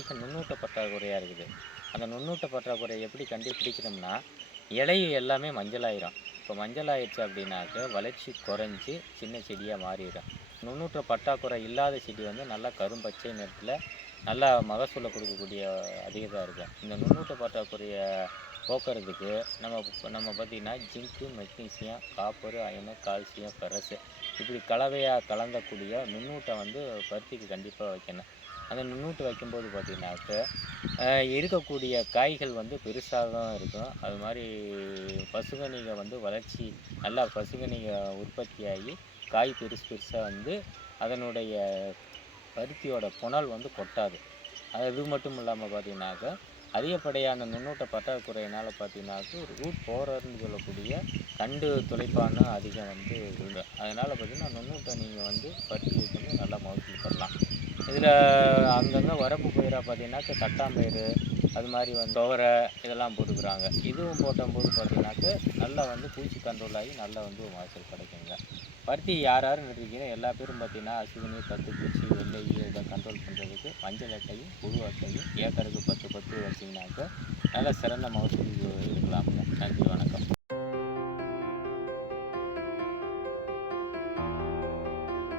அதிக நுண்ணூட்ட பற்றாக்குறையாக இருக்குது. அந்த நுண்ணூட்ட பற்றாக்குறையை எப்படி கண்டுபிடிக்கணும்னா, இலை எல்லாமே மஞ்சளாயிரும். இப்போ மஞ்சள் ஆயிடுச்சு அப்படின்னாக்க வளர்ச்சி குறைஞ்சி சின்ன செடியாக மாறிடும். நுண்ணூட்ட பற்றாக்குறை இல்லாத செடி வந்து நல்லா கரும்பச்சை நிறத்தில் நல்லா மகசூலை கொடுக்கக்கூடிய அதிகதாக இருக்கும். இந்த நுண்ணூட்ட பற்றாக்குறையை போக்குறதுக்கு நம்ம பார்த்திங்கன்னா zinc, magnesium, copper, iron, calcium, ferrous இப்படி கலவையாக கலந்தக்கூடிய நுண்ணூட்டம் வந்து பருத்திக்கு கண்டிப்பாக வைக்கணும். அந்த நுண்ணூட்டம் வைக்கும்போது பார்த்திங்கனாக்க இருக்கக்கூடிய காய்கள் வந்து பெருசாகவும் இருக்கும். அது மாதிரி பசுங்கனிக வந்து வளர்ச்சி நல்லா பசுங்கனிக உற்பத்தியாகி காய் பெருசு பெருசாக வந்து அதனுடைய பருத்தியோட புனல் வந்து கொட்டாது. அது மட்டும் இல்லாமல் பார்த்தீங்கன்னாக்க அதிகப்படியான நுண்ணூட்ட பற்றாக்குறையினால் பார்த்தீங்கன்னாக்க ரூட் போரர்னு சொல்லக்கூடிய தண்டு துளைப்பான அதிகம் வந்து விழும். அதனால் பார்த்தீங்கன்னா நுண்ணூட்டம் நீங்கள் வந்து பருத்தி வைக்கும்போது நல்லா மகசூல் பெறலாம். இதில் அங்கங்கே வரப்பு பயிராக பார்த்தீங்கன்னாக்க தட்டாம்பயிறு அது மாதிரி வந்து துவரை இதெல்லாம் போட்டுக்கிறாங்க. இதுவும் போடும்போது பார்த்தீங்கன்னாக்க நல்லா வந்து பூச்சி கண்ட்ரோல் ஆகி நல்லா வந்து மகசூல் கிடைக்குங்க. பருத்தி யார் யார் நட்டுருக்கீங்க எல்லா பேரும் பார்த்தீங்கன்னா அசுவினி, தத்துப்பூச்சி, வெள்ளை இதை கண்ட்ரோல் பண்ணுறதுக்கு மஞ்சள் அட்டையும் புழு அட்டையும் ஏக்கருக்கு 10 10 வச்சிங்கனாக்க நல்ல சிறந்த மகசூல் எடுக்கலாமுங்க. நன்றி, வணக்கம்.